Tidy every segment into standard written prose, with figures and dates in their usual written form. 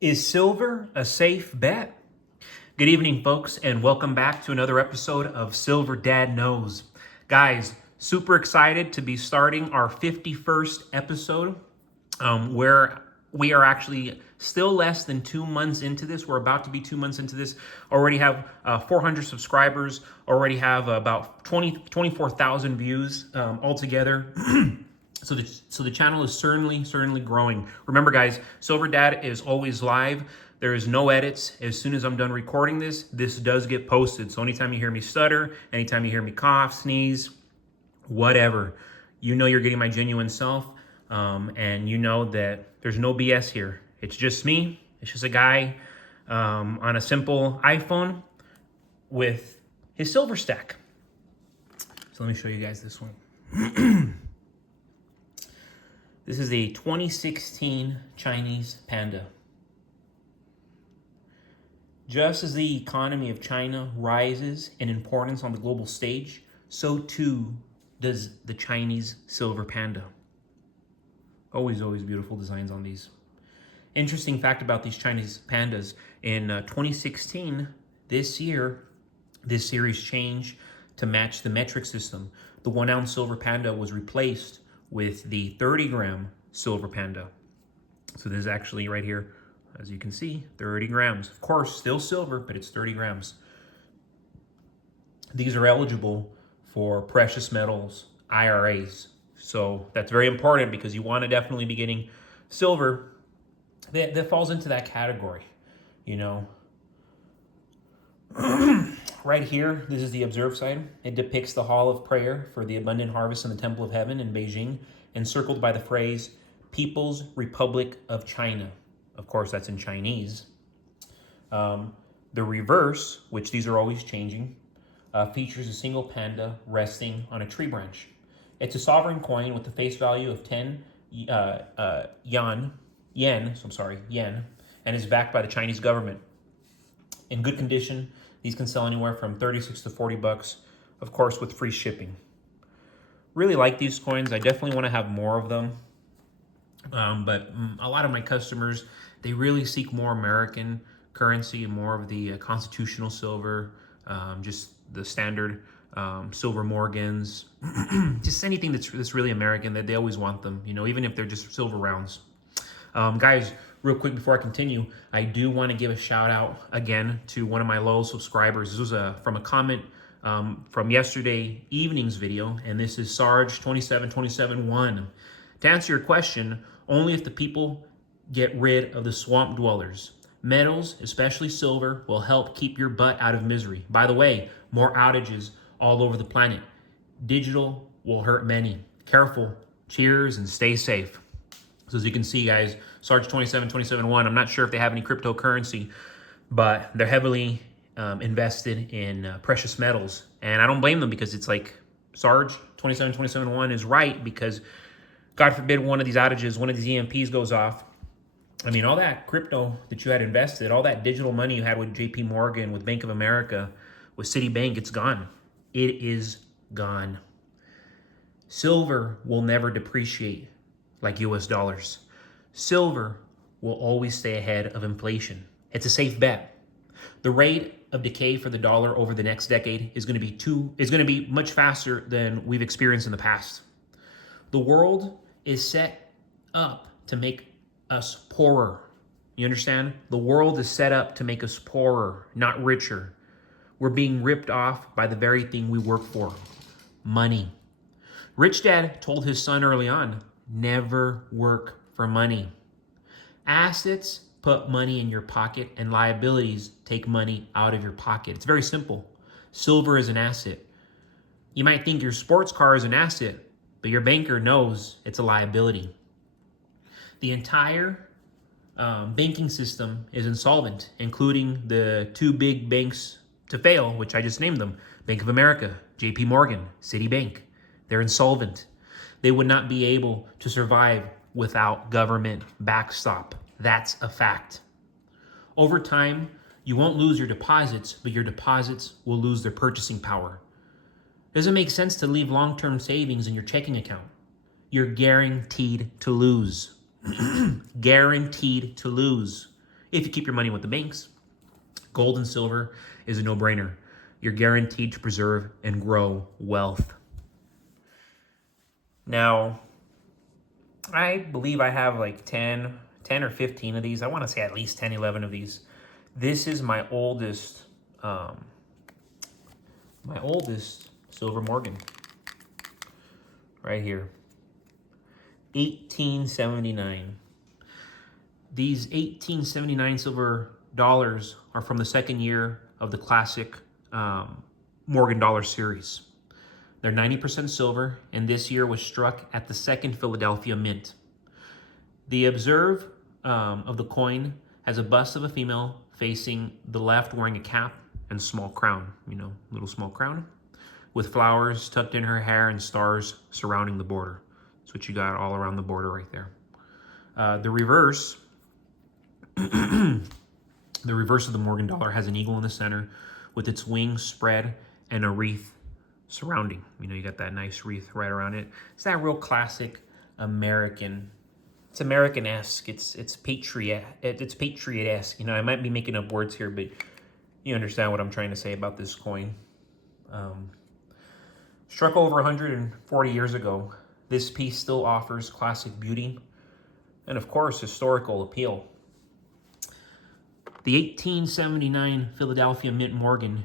Is silver a safe bet? Good evening, folks, and welcome back to another episode of Silver Dad Knows. Guys, super excited to be starting our 51st episode, where we are actually still less than 2 months into this. We're about to be 2 months into this. Already have 400 subscribers, already have about 24,000 views altogether. So the channel is certainly growing. Remember, guys, Silver Dad is always live. There is no edits. As soon as I'm done recording this does get posted. So anytime you hear me stutter, anytime you hear me cough, sneeze, whatever, you know you're getting my genuine self, and you know that there's no BS here. It's just me. It's just a guy on a simple iPhone with his silver stack. So let me show you guys this one. This is a 2016 Chinese Panda. Just as the economy of China rises in importance on the global stage, so too does the Chinese silver panda. Always beautiful designs on these. Interesting fact about these Chinese pandas, in 2016, this year, this series changed to match the metric system. The 1 ounce silver panda was replaced with the 30-gram silver panda. So this is actually right here, as you can see, 30 grams. Of course, still silver, but it's 30 grams. These are eligible for precious metals IRAs. So that's very important because you want to definitely be getting silver that falls into that category, you know. Right here, this is the observe side. It depicts the hall of prayer for the abundant harvest in the Temple of Heaven in Beijing, encircled by the phrase, People's Republic of China. Of course, that's in Chinese. The reverse, which these are always changing, features a single panda resting on a tree branch. It's a sovereign coin with a face value of 10 yen, and is backed by the Chinese government. In good condition, these can sell anywhere from 36 to 40 bucks, of course, with free shipping. Really like these coins. I definitely want to have more of them. But a lot of my customers, they really seek more American currency and more of the constitutional silver, just the standard silver Morgans, just anything that's really American, that they always want them, you know, even if they're just silver rounds. Guys, real quick before I continue, I do want to give a shout out again to one of my loyal subscribers. This was from a comment from yesterday evening's video, and this is Sarge27271. To answer your question, only if the people get rid of the swamp dwellers. Metals, especially silver, will help keep your butt out of misery. By the way, more outages all over the planet. Digital will hurt many. Careful. Cheers and stay safe. So as you can see, guys, Sarge27271, I'm not sure if they have any cryptocurrency, but they're heavily invested in precious metals. And I don't blame them, because it's like Sarge27271 is right, because God forbid one of these outages, one of these EMPs goes off. I mean, all that crypto that you had invested, all that digital money you had with JP Morgan, with Bank of America, with Citibank, it's gone. It is gone. Silver will never depreciate like US dollars. Silver will always stay ahead of inflation. It's a safe bet. The rate of decay for the dollar over the next decade is going to be much faster than we've experienced in the past. The world is set up to make us poorer. You understand? The world is set up to make us poorer, not richer. We're being ripped off by the very thing we work for, money. Rich Dad told his son early on, never work for money. Assets put money in your pocket, and liabilities take money out of your pocket. It's very simple. Silver is an asset. You might think your sports car is an asset, but your banker knows it's a liability. The entire banking system is insolvent, including the 2 big banks to fail, which I just named them, Bank of America, JP Morgan, Citibank. They're insolvent. They would not be able to survive without government backstop. That's a fact. Over time, you won't lose your deposits, but your deposits will lose their purchasing power. Does it make sense to leave long-term savings in your checking account? You're guaranteed to lose. Guaranteed to lose. If you keep your money with the banks, gold and silver is a no-brainer. You're guaranteed to preserve and grow wealth. Now, I believe I have like 10 or 15 of these. I want to say at least 10, 11 of these. This is my oldest Silver Morgan right here. 1879. These 1879 silver dollars are from the second year of the classic Morgan dollar series. They're 90% silver, and this year was struck at the second Philadelphia Mint. The obverse of the coin has a bust of a female facing the left wearing a cap and small crown, little small crown, with flowers tucked in her hair and stars surrounding the border. That's what you got all around the border right there. The reverse of the Morgan dollar has an eagle in the center with its wings spread and a wreath surrounding. You got that nice wreath right around it. It's that real classic American. It's American-esque. It's patriot-esque. I might be making up words here, but you understand what I'm trying to say about this coin. Struck over 140 years ago, this piece still offers classic beauty and, of course, historical appeal. The 1879 Philadelphia Mint Morgan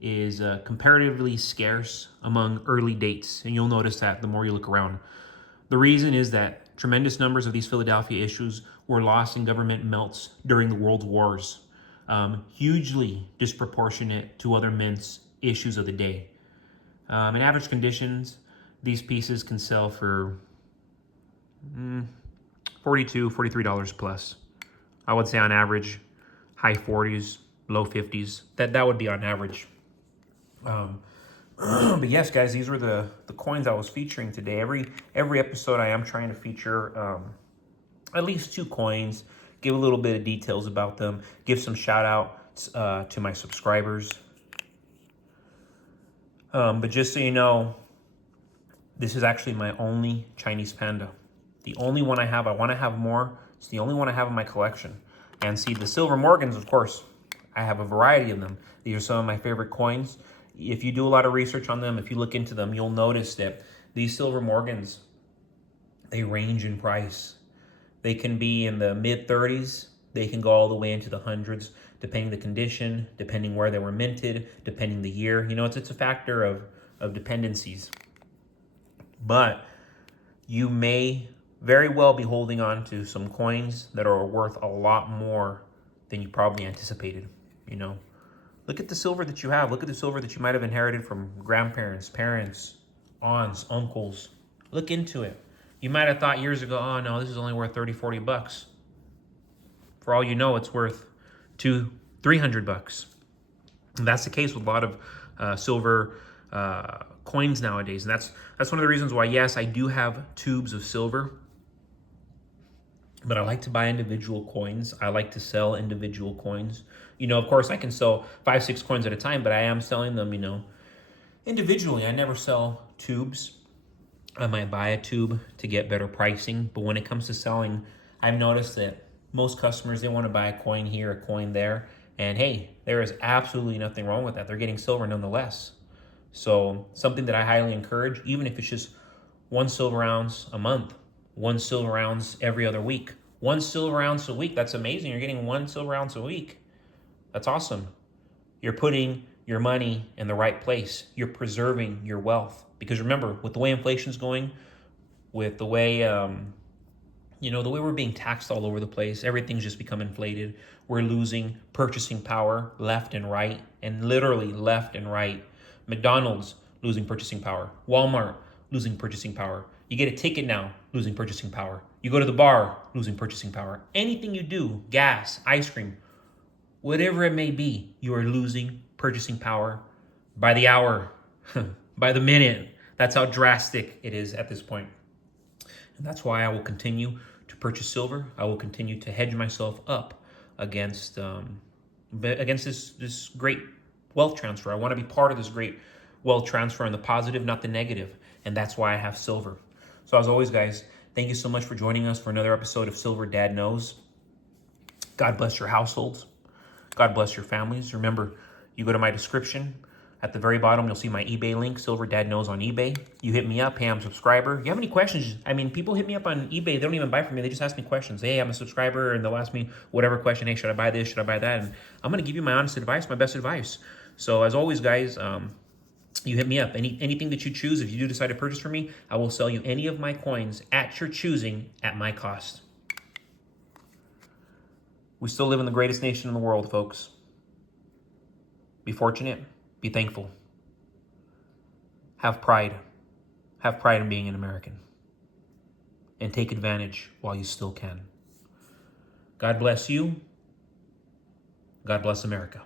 is comparatively scarce among early dates, and you'll notice that the more you look around. The reason is that tremendous numbers of these Philadelphia issues were lost in government melts during the World Wars, hugely disproportionate to other mints issues of the day. In average conditions, these pieces can sell for $42, $43 plus. I would say on average, high 40s, low 50s. That would be on average. But yes, guys, these were the coins I was featuring today. Every episode I am trying to feature at least 2 coins, give a little bit of details about them, give some shout outs to my subscribers. But just so you know, this is actually my only Chinese Panda. The only one I have. I want to have more. It's the only one I have in my collection. And see, the Silver Morgans, of course, I have a variety of them. These are some of my favorite coins. If you do a lot of research on them, if you look into them, you'll notice that these Silver Morgans, they range in price. They can be in the mid-30s. They can go all the way into the hundreds, depending the condition, depending where they were minted, depending the year. It's a factor of dependencies. But you may very well be holding on to some coins that are worth a lot more than you probably anticipated. Look at the silver that you have. Look at the silver that you might have inherited from grandparents, parents, aunts, uncles. Look into it. You might have thought years ago, oh no, this is only worth 30, 40 bucks. For all you know, it's worth $200, $300. And that's the case with a lot of silver coins nowadays. And that's one of the reasons why, yes, I do have tubes of silver, but I like to buy individual coins. I like to sell individual coins. Of course, I can sell 5, 6 coins at a time, but I am selling them, individually. I never sell tubes. I might buy a tube to get better pricing, but when it comes to selling, I've noticed that most customers, they want to buy a coin here, a coin there, and hey, there is absolutely nothing wrong with that. They're getting silver nonetheless. So something that I highly encourage, even if it's just 1 silver ounce a month, 1 silver ounce every other week, 1 silver ounce a week. That's amazing. You're getting 1 silver ounce a week. That's awesome. You're putting your money in the right place. You're preserving your wealth. Because remember, with the way inflation's going, with the way, the way we're being taxed all over the place, everything's just become inflated. We're losing purchasing power left and right, and literally left and right. McDonald's losing purchasing power. Walmart losing purchasing power. You get a ticket now, losing purchasing power. You go to the bar, losing purchasing power. Anything you do, gas, ice cream, whatever it may be, you are losing purchasing power by the hour, by the minute. That's how drastic it is at this point. And that's why I will continue to purchase silver. I will continue to hedge myself up against this great wealth transfer. I want to be part of this great wealth transfer in the positive, not the negative. And that's why I have silver. So as always, guys, thank you so much for joining us for another episode of Silver Dad Knows. God bless your households. God bless your families. Remember, you go to my description. At the very bottom, you'll see my eBay link, Silver Dad Knows on eBay. You hit me up, hey, I'm a subscriber. You have any questions? I mean, people hit me up on eBay. They don't even buy from me. They just ask me questions. Hey, I'm a subscriber, and they'll ask me whatever question. Hey, should I buy this? Should I buy that? And I'm going to give you my honest advice, my best advice. So as always, guys, you hit me up. Anything that you choose, if you do decide to purchase from me, I will sell you any of my coins at your choosing at my cost. We still live in the greatest nation in the world, folks. Be fortunate. Be thankful. Have pride. Have pride in being an American. And take advantage while you still can. God bless you. God bless America.